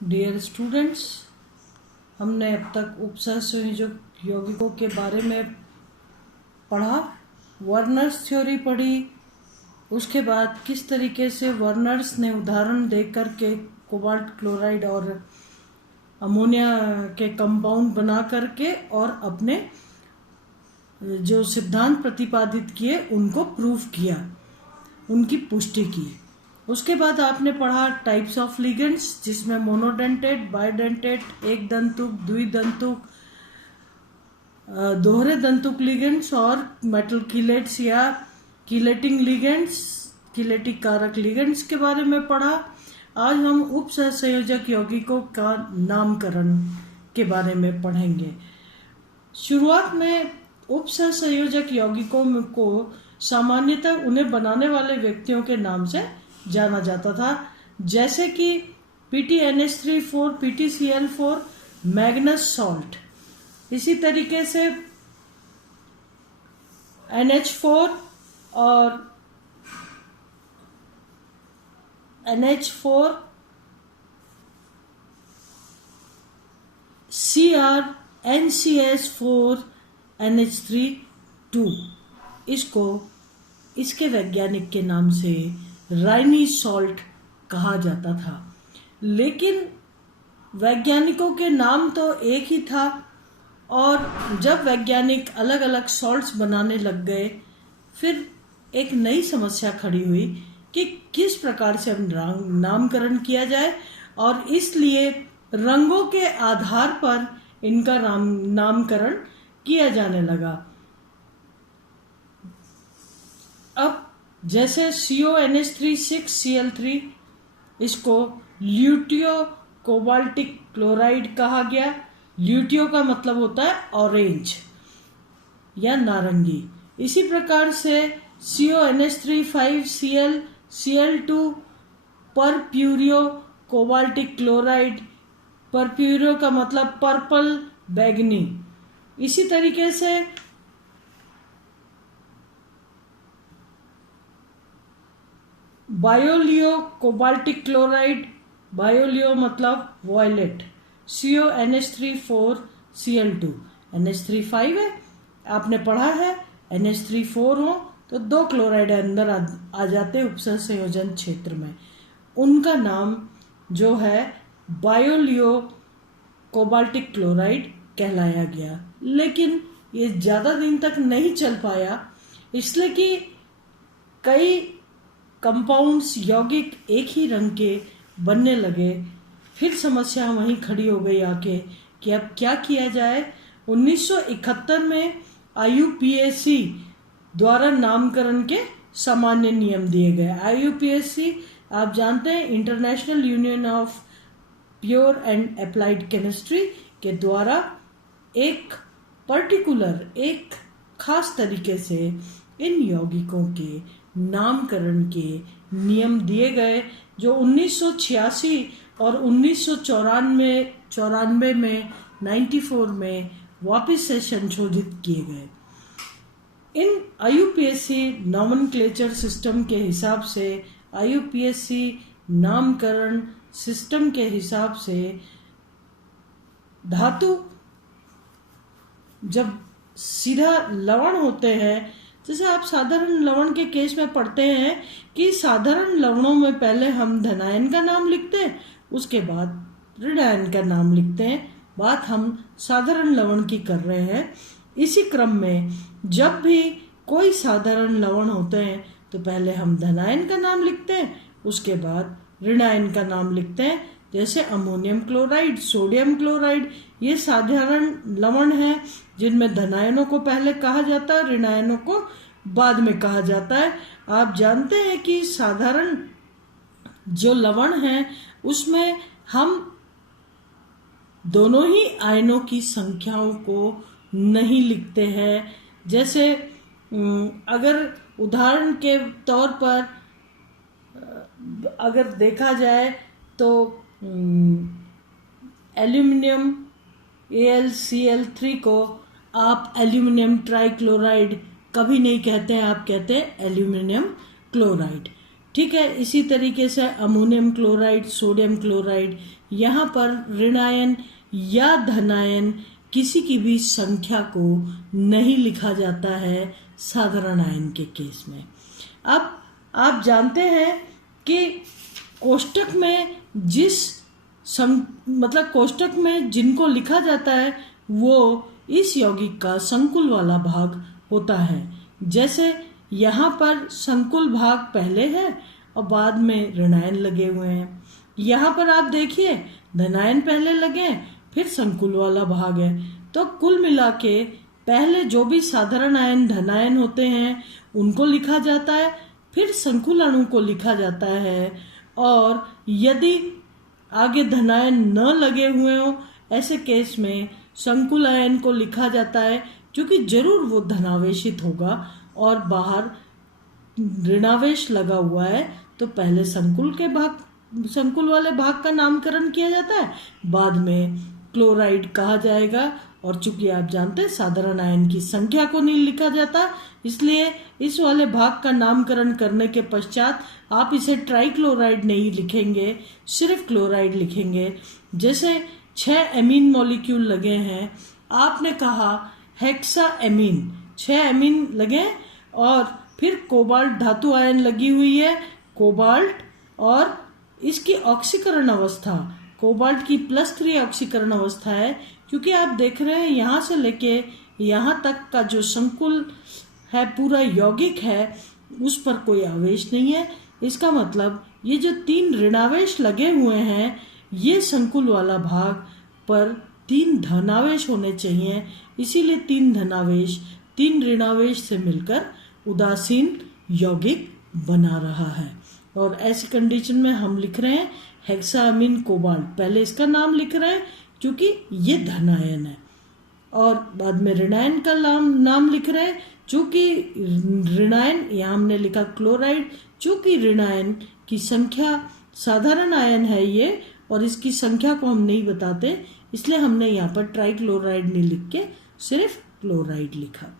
Dear students, हमने अब तक उपसहसंयोजक यौगिकों के बारे में पढ़ा। वर्नर्स थ्योरी पढ़ी, उसके बाद किस तरीके से वर्नर्स ने उदाहरण दे करके कोबाल्ट क्लोराइड और अमोनिया के कंपाउंड बना करके और अपने जो सिद्धांत प्रतिपादित किए उनको प्रूफ किया, उनकी पुष्टि की। उसके बाद आपने पढ़ा टाइप्स ऑफ लिगेंड्स, जिसमें मोनोडेंटेट, बायोडेंटेट, एक दंतुक, द्विदंतुक, दोहरे दंतुक लिगेंड्स और मेटल कीलेट्स या कीलेटिंग लिगेंड्स, कीलेटिक कारक लिगेंड्स के बारे में पढ़ा। आज हम उपसहसंयोजक यौगिकों का नामकरण के बारे में पढ़ेंगे। शुरुआत में उपसहसंयोजक यौगिकों को सामान्यतः उन्हें बनाने वाले व्यक्तियों के नाम से जाना जाता था, जैसे कि PTNH3 4, PTCl4, मैग्नस सॉल्ट। इसी तरीके से NH4 और NH4 Cr NCS4 NH3 2, इसको इसके वैज्ञानिक के नाम से राइनी सॉल्ट कहा जाता था। लेकिन वैज्ञानिकों के नाम तो एक ही था, और जब वैज्ञानिक अलग अलग सॉल्ट्स बनाने लग गए, फिर एक नई समस्या खड़ी हुई कि किस प्रकार से हम नामकरण किया जाए, और इसलिए रंगों के आधार पर इनका नामकरण किया जाने लगा। अब जैसे CONH3 6Cl3, इसको ल्यूटियो कोबाल्टिक क्लोराइड कहा गया। ल्यूटियो का मतलब होता है ऑरेंज या नारंगी। इसी प्रकार से CONH3 5Cl Cl2 परप्यूरियो cobaltic chloride, परप्यूरियो का मतलब पर्पल, बैगनी। इसी तरीके से बायोलियो कोबाल्टिक क्लोराइड, बायोलियो मतलब वॉयलेट, CONH3 4 Cl2, NH3 5 है, आपने पढ़ा है। NH3 4 हो तो 2 क्लोराइड अंदर आ जाते उपसहसंयोजन क्षेत्र में। उनका नाम जो है बायोलियो कोबाल्टिक क्लोराइड कहलाया गया। लेकिन ये ज़्यादा दिन तक नहीं चल पाया, इसलिए कि कई कंपाउंड्स यौगिक एक ही रंग के बनने लगे। फिर समस्या वहीं खड़ी हो गई आके कि अब क्या किया जाए। 1971 में IUPAC द्वारा नामकरण के सामान्य नियम दिए गए। IUPAC आप जानते हैं, international union of pure and applied chemistry के द्वारा एक पर्टिकुलर, एक खास तरीके से इन यौगिकों के नामकरण के नियम दिए गए, जो 1986 और 1994 में 94 में वापस से संशोधित किए गए। इन IUPAC नॉमेनक्लेचर सिस्टम के हिसाब से, IUPAC नामकरण सिस्टम के हिसाब से, धातु जब सीधा लवण होते हैं, जैसे आप साधारण लवण के केस में पढ़ते हैं कि साधारण लवणों में पहले हम धनायन का नाम लिखते हैं, उसके बाद ऋणायन का नाम लिखते हैं। बात हम साधारण लवण की कर रहे हैं। इसी क्रम में जब भी कोई साधारण लवण होते हैं तो पहले हम धनायन का नाम लिखते हैं, उसके बाद ऋणायन का नाम लिखते हैं। जैसे अमोनियम क्लोराइड, सोडियम क्लोराइड, ये साधारण लवण हैं जिनमें धनायनों को पहले कहा जाता है, ऋणायनों को बाद में कहा जाता है। आप जानते हैं कि साधारण जो लवण हैं उसमें हम दोनों ही आयनों की संख्याओं को नहीं लिखते हैं। जैसे अगर उदाहरण के तौर पर अगर देखा जाए तो एल्यूमिनियम AlCl3 को आप एल्यूमिनियम ट्राइक्लोराइड कभी नहीं कहते हैं, आप कहते हैं एल्यूमिनियम क्लोराइड। ठीक है। इसी तरीके से अमोनियम क्लोराइड, सोडियम क्लोराइड, यहाँ पर ऋणायन या धनायन किसी की भी संख्या को नहीं लिखा जाता है साधारण आयन के केस में। अब आप जानते हैं कि कोष्टक में मतलब कोष्टक में जिनको लिखा जाता है वो इस यौगिक का संकुल वाला भाग होता है। जैसे यहाँ पर संकुल भाग पहले है और बाद में ऋणायन लगे हुए हैं। यहाँ पर आप देखिए धनायन पहले लगे फिर संकुल वाला भाग है। तो कुल मिला के पहले जो भी साधारण आयन धनायन होते हैं उनको लिखा जाता है, फिर संकुल अणु को लिखा जाता है, और यदि आगे धनायन न लगे हुए हो ऐसे केस में संकुल आयन को लिखा जाता है, क्योंकि जरूर वो धनावेशित होगा और बाहर ऋणावेश लगा हुआ है। तो पहले संकुल वाले भाग का नामकरण किया जाता है, बाद में क्लोराइड कहा जाएगा। और चूंकि आप जानते हैं साधारण आयन की संख्या को नहीं लिखा जाता, इसलिए इस वाले भाग का नामकरण करने के पश्चात आप इसे ट्राइक्लोराइड नहीं लिखेंगे, सिर्फ क्लोराइड लिखेंगे। जैसे 6 एमीन मॉलिक्यूल लगे हैं, आपने कहा हेक्सा एमीन, 6 एमीन लगे, और फिर कोबाल्ट धातु आयन लगी हुई है कोबाल्ट, और इसकी ऑक्सीकरण अवस्था कोबाल्ट की +3 ऑक्सीकरण अवस्था है, क्योंकि आप देख रहे हैं यहाँ से लेके यहाँ तक का जो संकुल है पूरा यौगिक है उस पर कोई आवेश नहीं है। इसका मतलब ये जो 3 ऋणावेश लगे हुए हैं ये संकुल वाला भाग पर 3 धनावेश होने चाहिए, इसीलिए 3 धनावेश 3 ऋणावेश से मिलकर उदासीन यौगिक बना रहा है। और ऐसी कंडीशन में हम लिख रहे हैं हेक्साअमीन कोबाल्ट, पहले इसका नाम लिख रहे हैं क्योंकि ये धनायन है, और बाद में ऋणायन का नाम लिख रहे हैं चूंकि ऋणायन, यहाँ हमने लिखा क्लोराइड, चूंकि ऋणायन की संख्या साधारण आयन है ये और इसकी संख्या को हम नहीं बताते, इसलिए हमने यहाँ पर ट्राइक्लोराइड नहीं लिख के सिर्फ क्लोराइड लिखा।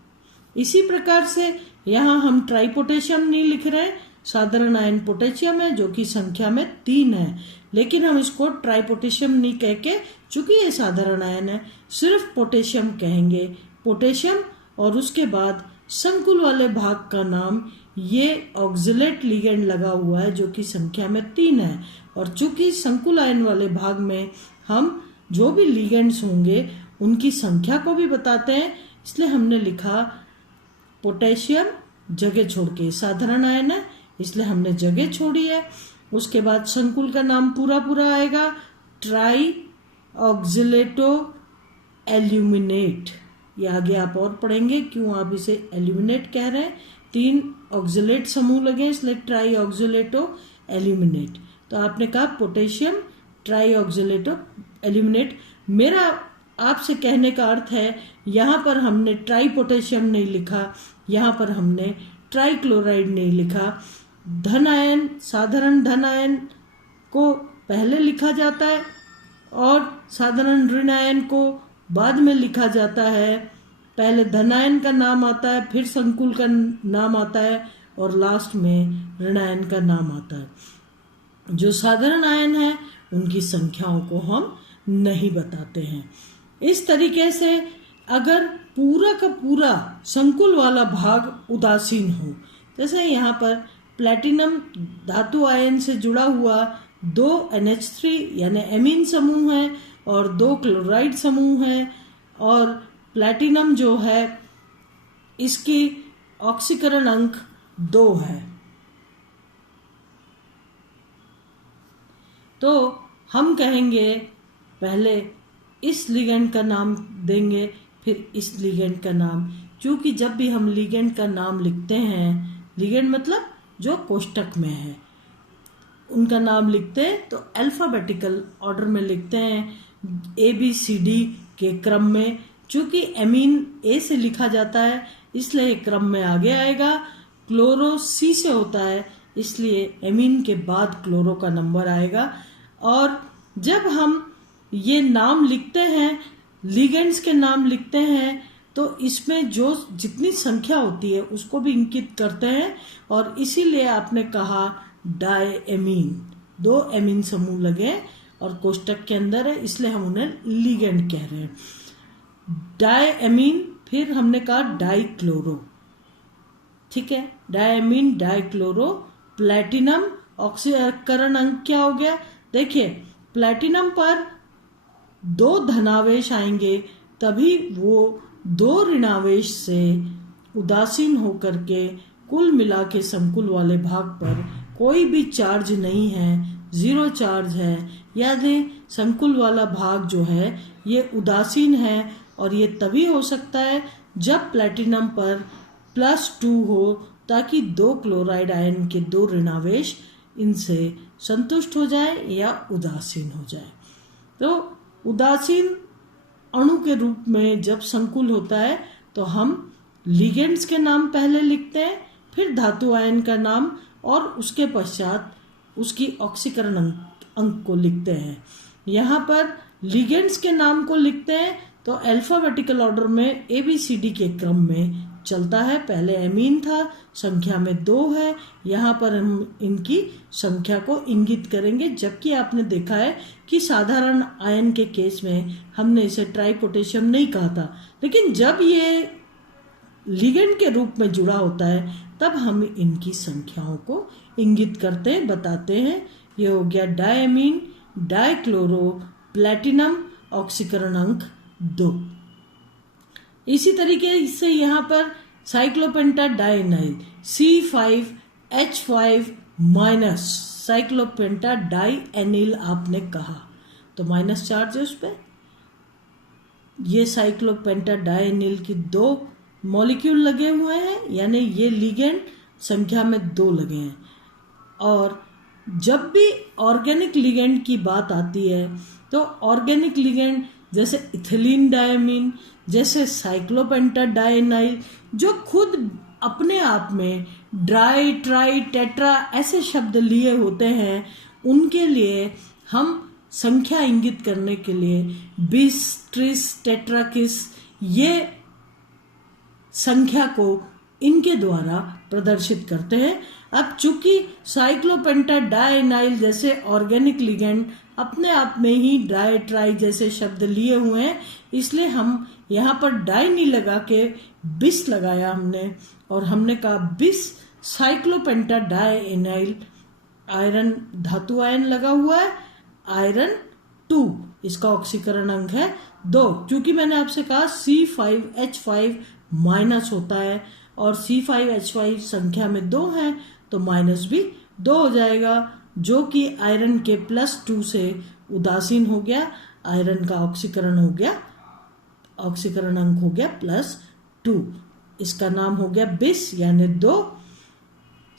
इसी प्रकार से यहाँ हम ट्राइपोटेशियम नहीं लिख रहे, साधारण आयन पोटेशियम है जो कि संख्या में 3 है, लेकिन हम इसको ट्राइपोटेशियम नहीं कह के, चूंकि ये साधारण आयन है, सिर्फ पोटेशियम कहेंगे, पोटेशियम। और उसके बाद संकुल वाले भाग का नाम, ये ऑक्सिलेट लिगेंड लगा हुआ है जो कि संख्या में 3 है, और चूंकि संकुल आयन वाले भाग में हम जो भी लिगेंड्स होंगे उनकी संख्या को भी बताते हैं, इसलिए हमने लिखा पोटेशियम जगह छोड़ के, साधारण आयन है इसलिए हमने जगह छोड़ी है। उसके बाद संकुल का नाम पूरा आएगा ट्राई ऑक्सिलेटो एल्यूमिनेट, ये आगे आप और पढ़ेंगे क्यों आप इसे एल्यूमिनेट कह रहे हैं, 3 ऑक्सिलेट समूह लगे इसलिए ट्राई ऑक्सिलेटो एल्यूमिनेट। तो आपने कहा पोटेशियम ट्राई ऑक्सिलेटो एल्यूमिनेट। मेरा आपसे कहने का अर्थ है यहाँ पर हमने ट्राई पोटेशियम नहीं लिखा, यहाँ पर हमने ट्राई क्लोराइड नहीं लिखा। धन आयन, साधारण धन आयन को पहले लिखा जाता है और साधारण ऋण आयन को बाद में लिखा जाता है। पहले धन आयन का नाम आता है, फिर संकुल का नाम आता है और लास्ट में ऋण आयन का नाम आता है। जो साधारण आयन है उनकी संख्याओं को हम नहीं बताते हैं। इस तरीके से अगर पूरा का पूरा संकुल वाला भाग उदासीन हो, जैसे यहाँ पर प्लैटिनम धातु आयन से जुड़ा हुआ 2 NH3 यानी एमीन समूह है और 2 क्लोराइड समूह है, और प्लैटिनम जो है इसकी ऑक्सीकरण अंक 2 है। तो हम कहेंगे पहले इस लिगेंड का नाम देंगे फिर इस लिगेंड का नाम, क्योंकि जब भी हम लिगेंड का नाम लिखते हैं, लिगेंड मतलब जो कोष्टक में है उनका नाम लिखते हैं तो अल्फाबेटिकल ऑर्डर में लिखते हैं, ABCD के क्रम में। चूंकि एमीन A से लिखा जाता है इसलिए क्रम में आगे आएगा, क्लोरो C से होता है इसलिए एमीन के बाद क्लोरो का नंबर आएगा। और जब हम ये नाम लिखते हैं, लिगेंड्स के नाम लिखते हैं, तो इसमें जो जितनी संख्या होती है उसको भी इंकित करते हैं, और इसीलिए आपने कहा डायएमीन, 2 एमीन समूह लगे और कोष्टक के अंदर है, इसलिए हम उन्हें लिगेंड कह रहे हैं। डायएमीन, फिर हमने कहा डाइक्लोरो, ठीक है, डायएमीन डाइक्लोरो। प्लैटिनम ऑक्सीकरण अंक क्या हो गया? देखिए, प्लैटिनम पर 2 धनावेश आएंगे तभी वो 2 ऋणावेश से उदासीन होकर के कुल मिला के संकुल वाले भाग पर कोई भी चार्ज नहीं है, 0 चार्ज है। यानी संकुल वाला भाग जो है ये उदासीन है और ये तभी हो सकता है जब प्लैटिनम पर +2 हो, ताकि 2 क्लोराइड आयन के 2 ऋणावेश इनसे संतुष्ट हो जाए या उदासीन हो जाए। तो उदासीन अणु के रूप में जब संकुल होता है तो हम लिगेंड्स के नाम पहले लिखते हैं, फिर धातु आयन का नाम और उसके पश्चात उसकी ऑक्सीकरण अंक को लिखते हैं। यहाँ पर लिगेंड्स के नाम को लिखते हैं तो अल्फाबेटिकल ऑर्डर में ABCD के क्रम में चलता है। पहले एमीन था, संख्या में 2 है, यहाँ पर हम इनकी संख्या को इंगित करेंगे। जबकि आपने देखा है कि साधारण आयन के केस में हमने इसे ट्राई पोटेशियम नहीं कहा था, लेकिन जब ये लिगेंड के रूप में जुड़ा होता है तब हम इनकी संख्याओं को इंगित करते हैं, बताते हैं। ये हो गया डायमीन डाइक्लोरो प्लैटिनम ऑक्सीकरण अंक 2। इसी तरीके से यहाँ पर साइक्लोपेंटा डाइनाइल C5H5- साइक्लोपेंटा डाइएनिल आपने कहा तो माइनस चार्ज है उस पर। ये साइक्लोपेंटा डाइएनिल की 2 मॉलिक्यूल लगे हुए हैं, यानी ये लिगेंड संख्या में 2 लगे हैं। और जब भी ऑर्गेनिक लिगेंड की बात आती है तो ऑर्गेनिक लिगेंड जैसे इथिलीन डायमीन, जैसे साइक्लोपेंटा डाइनाइल, जो खुद अपने आप में ड्राई ट्राई टेट्रा ऐसे शब्द लिए होते हैं, उनके लिए हम संख्या इंगित करने के लिए 20, 30, टेट्राकिस ये संख्या को इनके द्वारा प्रदर्शित करते हैं। अब चूंकि साइक्लोपेंटा डाइनाइल जैसे ऑर्गेनिक लिगेंड अपने आप में ही डाई ट्राई जैसे शब्द लिए हुए हैं, इसलिए हम यहाँ पर डाई नहीं लगा के 20 लगाया हमने, और हमने कहा 20 साइक्लोपेंटा डाइएनाइल आयरन धातु आयन लगा हुआ है, आयरन 2 इसका ऑक्सीकरण अंक है 2। क्योंकि मैंने आपसे कहा C5H5- होता है और C5H5 संख्या में 2 है तो माइनस भी 2 हो जाएगा, जो कि आयरन के +2 से उदासीन हो गया। आयरन का ऑक्सीकरण हो गया, ऑक्सीकरण अंक हो गया +2। इसका नाम हो गया 20 यानी 2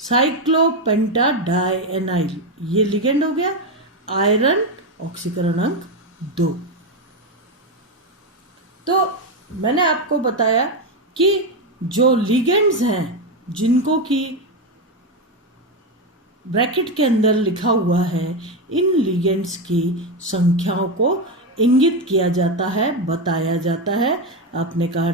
साइक्लोपेंटा डाइएनाइल। ये लिगेंड हो गया, आयरन ऑक्सीकरण अंक 2। तो मैंने आपको बताया कि जो लिगेंड्स हैं जिनको कि ब्रैकेट के अंदर लिखा हुआ है, इन लिगेंड्स की संख्याओं को इंगित किया जाता है, बताया जाता है। आपने कहा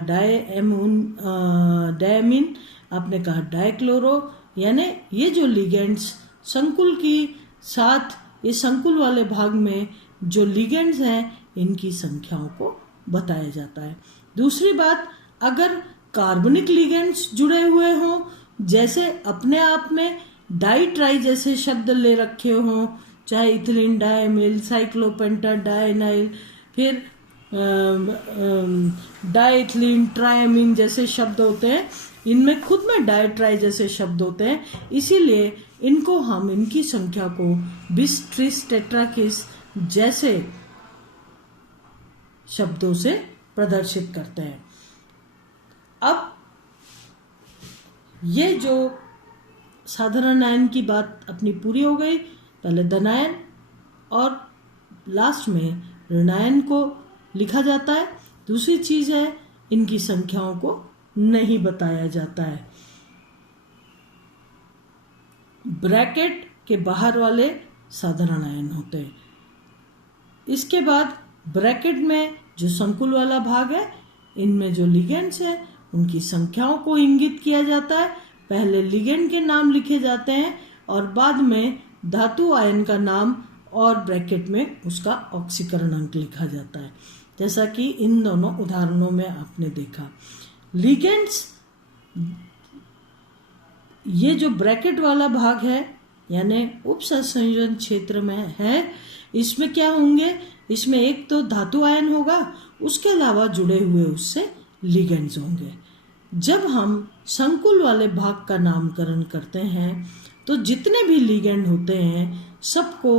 डायमीन, आपने कहा डाइक्लोरो, यानी ये जो लिगेंड्स संकुल की साथ ये संकुल वाले भाग में जो लिगेंड्स हैं इनकी संख्याओं को बताया जाता है। दूसरी बात, अगर कार्बनिक लिगेंड्स जुड़े हुए हों, जैसे अपने आप में डाई ट्राई जैसे शब्द ले रखे हों, चाहे इथिलीन डायमिल, साइक्लोपेंटा डाइनाइल, फिर डाइथिलीन ट्रायमीन जैसे शब्द होते हैं, इनमें खुद में डाई ट्राई जैसे शब्द होते हैं, इसीलिए इनको हम इनकी संख्या को 20, 30, टेट्राकिस जैसे शब्दों से प्रदर्शित करते हैं। अब ये जो साधारण आयन की बात अपनी पूरी हो गई, पहले धनायन और लास्ट में ऋणायन को लिखा जाता है। दूसरी चीज है इनकी संख्याओं को नहीं बताया जाता है। ब्रैकेट के बाहर वाले साधारण आयन होते हैं। इसके बाद ब्रैकेट में जो संकुल वाला भाग है, इनमें जो लिगेंड्स हैं उनकी संख्याओं को इंगित किया जाता है। पहले लिगेंड के नाम लिखे जाते हैं और बाद में धातु आयन का नाम और ब्रैकेट में उसका ऑक्सीकरण अंक लिखा जाता है, जैसा कि इन दोनों उदाहरणों में आपने देखा। लिगेंड्स, ये जो ब्रैकेट वाला भाग है यानी उपसंयोजन क्षेत्र में है, इसमें क्या होंगे, इसमें एक तो धातु आयन होगा, उसके अलावा जुड़े हुए उससे लिगेंड्स होंगे। जब हम संकुल वाले भाग का नामकरण करते हैं तो जितने भी लिगेंड होते हैं सबको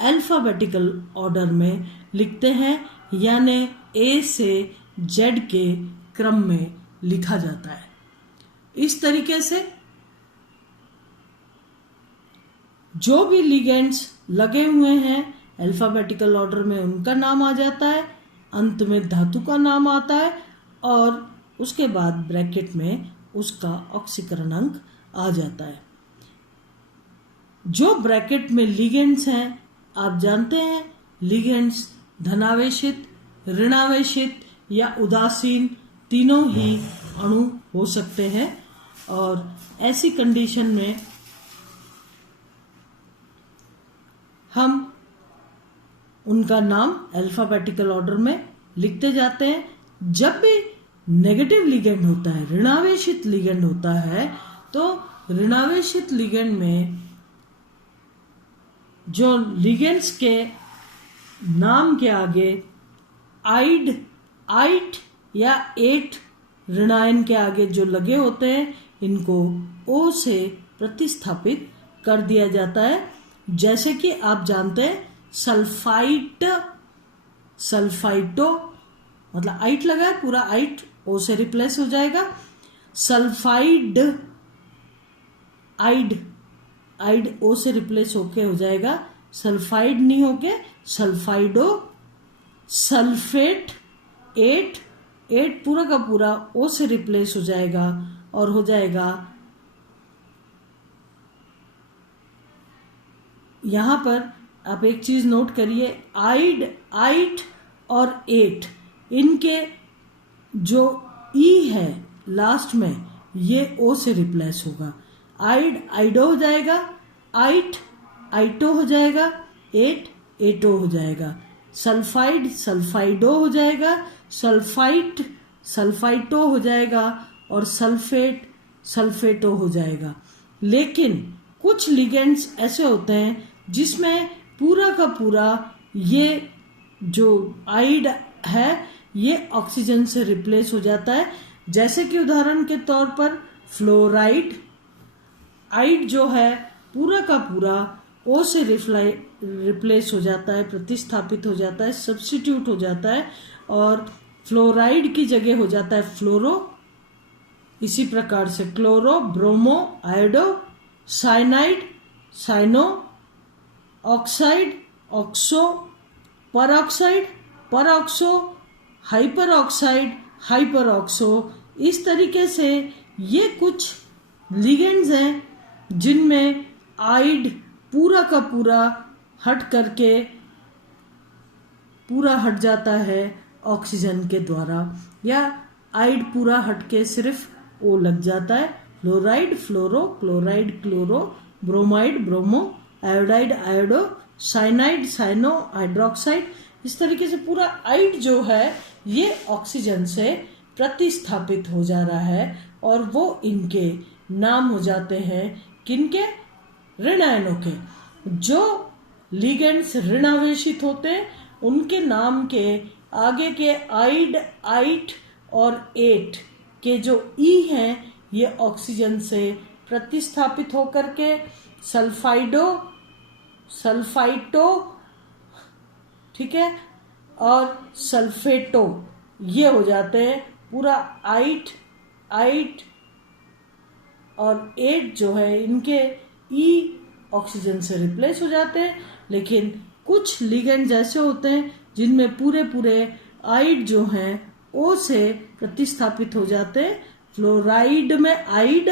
अल्फाबेटिकल ऑर्डर में लिखते हैं, यानी ए से जेड के क्रम में लिखा जाता है। इस तरीके से जो भी लिगेंड्स लगे हुए हैं अल्फाबेटिकल ऑर्डर में उनका नाम आ जाता है, अंत में धातु का नाम आता है और उसके बाद ब्रैकेट में उसका ऑक्सीकरण अंक आ जाता है। जो ब्रैकेट में लिगेंड्स हैं, आप जानते हैं लिगेंड्स धनावेशित, ऋणावेशित या उदासीन तीनों ही अणु हो सकते हैं, और ऐसी कंडीशन में हम उनका नाम अल्फाबेटिकल ऑर्डर में लिखते जाते हैं। जब भी नेगेटिव लिगेंड होता है, ऋणावेशित लिगेंड होता है, तो ऋणावेशित लिगेंड में जो लिगेंड्स के नाम के आगे आइट या एट ऋणायन के आगे जो लगे होते हैं, इनको ओ से प्रतिस्थापित कर दिया जाता है। जैसे कि आप जानते हैं सल्फाइटो मतलब आइट लगा है, पूरा आइट ओ से रिप्लेस हो जाएगा। सल्फाइड, आइड ओ से रिप्लेस होके हो जाएगा, सल्फाइड नहीं होके सल्फाइडो। सल्फेट, एट पूरा का पूरा ओ से रिप्लेस हो जाएगा और हो जाएगा, यहां पर आप एक चीज नोट करिए, आइट और एट, इनके जो ई है लास्ट में ये ओ से रिप्लेस होगा। आइडो हो जाएगा, आइटो हो जाएगा, एटो हो जाएगा। सल्फाइड, सल्फाइडो हो जाएगा, सल्फाइटो हो जाएगा और सल्फेटो हो जाएगा। लेकिन कुछ लिगेंड्स ऐसे होते हैं जिसमें पूरा का पूरा ये जो आइड है ये ऑक्सीजन से रिप्लेस हो जाता है। जैसे कि उदाहरण के तौर पर फ्लोराइड, आइड जो है पूरा का पूरा ओ से रिप्लेस हो जाता है, प्रतिस्थापित हो जाता है, सब्स्टिट्यूट हो जाता है और फ्लोराइड की जगह हो जाता है फ्लोरो। इसी प्रकार से chloro, bromo, iodo, cyanide, cyano, oxide, oxo, peroxide, peroxo, hyper oxide, hyper oxo. इस तरीके से ये कुछ लिगेंड्स हैं जिनमें आइड पूरा का पूरा हट करके पूरा हट जाता है ऑक्सीजन के द्वारा, या आइड पूरा हट के सिर्फ ओ लग जाता है। Fluoride, fluoro, chloride, chloro, bromide, bromo, iodide, iodo, cyanide, cyano, hydroxide. इस तरीके से पूरा आइड जो है ये ऑक्सीजन से प्रतिस्थापित हो जा रहा है और वो इनके नाम हो जाते हैं किनके, ऋणायनों के। जो लिगेंड्स ऋणावेशित होते हैं उनके नाम के आगे के आइड, आइट और एट के जो ई हैं ये ऑक्सीजन से प्रतिस्थापित होकर के सल्फाइडो, सल्फाइटो, ठीक है, और सल्फेटो ये हो जाते हैं। पूरा आइट और एट जो है इनके ई ऑक्सीजन से रिप्लेस हो जाते हैं। लेकिन कुछ लिगेंड ऐसे होते हैं जिनमें पूरे आइड जो हैं ओ से प्रतिस्थापित हो जाते हैं। फ्लोराइड में आइड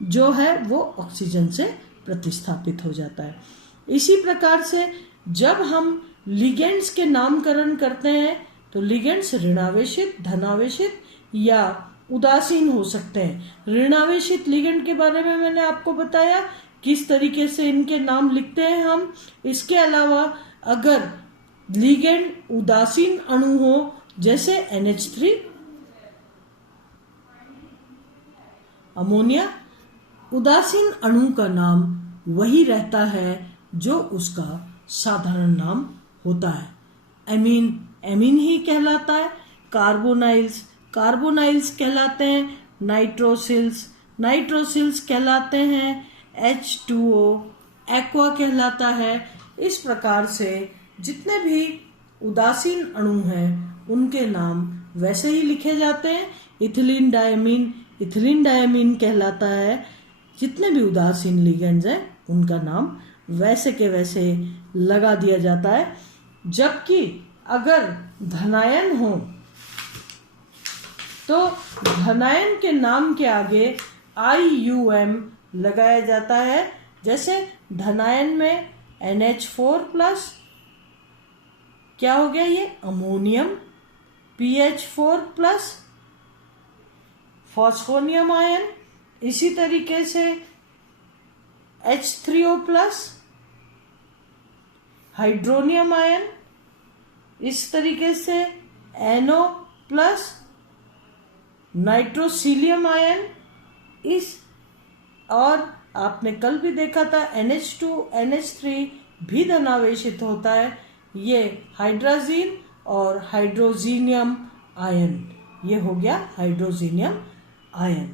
जो है वो ऑक्सीजन से प्रतिस्थापित हो जाता है। इसी प्रकार से जब हम लिगेंड्स के नामकरण करते हैं तो लिगेंड्स ऋणावेशित, धनावेशित या उदासीन हो सकते हैं। ऋणावेशित लिगेंड के बारे में मैंने आपको बताया किस तरीके से इनके नाम लिखते हैं हम। इसके अलावा अगर लिगेंड उदासीन अणु हो जैसे NH3, अमोनिया, उदासीन अणु का नाम वही रहता है जो उसका साधारण नाम होता है। एमीन एमीन ही कहलाता है। कार्बोनाइल्स कार्बोनाइल्स कहलाते हैं। नाइट्रोसिल्स नाइट्रोसिल्स कहलाते हैं। H2O एक्वा कहलाता है। इस प्रकार से जितने भी उदासीन अणु हैं उनके नाम वैसे ही लिखे जाते हैं। इथिलीन डायमीन कहलाता है। जितने भी उदासीन लिगेंड्स हैं उनका नाम वैसे के वैसे लगा दिया जाता है। जबकि अगर धनायन हो तो धनायन के नाम के आगे IUM लगाया जाता है। जैसे धनायन में NH4+, क्या हो गया ये, अमोनियम, PH4+, फॉस्फोनियम आयन। इसी तरीके से H3O+, हाइड्रोनियम आयन। इस तरीके से NO+, नाइट्रोसीलियम आयन। इस और आपने कल भी देखा था NH2 NH3 भी धनावेशित होता है। ये हाइड्राजीन और हाइड्रोजीनियम आयन, ये हो गया हाइड्रोजीनियम आयन।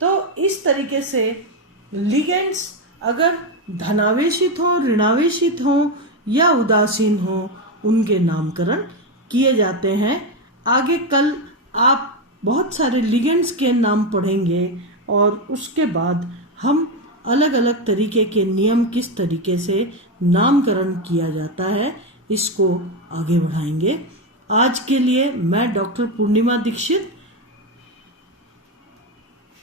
तो इस तरीके से लिगेंड्स अगर धनावेशित हो, ऋणावेशित हो या उदासीन हो उनके नामकरण किए जाते हैं। आगे कल आप बहुत सारे लिगेंड्स के नाम पढ़ेंगे और उसके बाद हम अलग अलग तरीके के नियम किस तरीके से नामकरण किया जाता है इसको आगे बढ़ाएंगे। आज के लिए मैं डॉक्टर पूर्णिमा दीक्षित,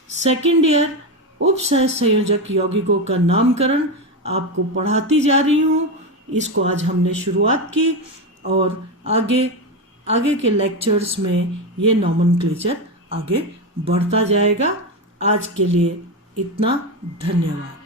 सेकेंड ईयर उप सह संयोजक यौगिकों का नामकरण आपको पढ़ाती जा रही हूँ। इसको आज हमने शुरुआत की और आगे के लेक्चर्स में ये नॉमेनक्लेचर आगे बढ़ता जाएगा। आज के लिए इतना, धन्यवाद।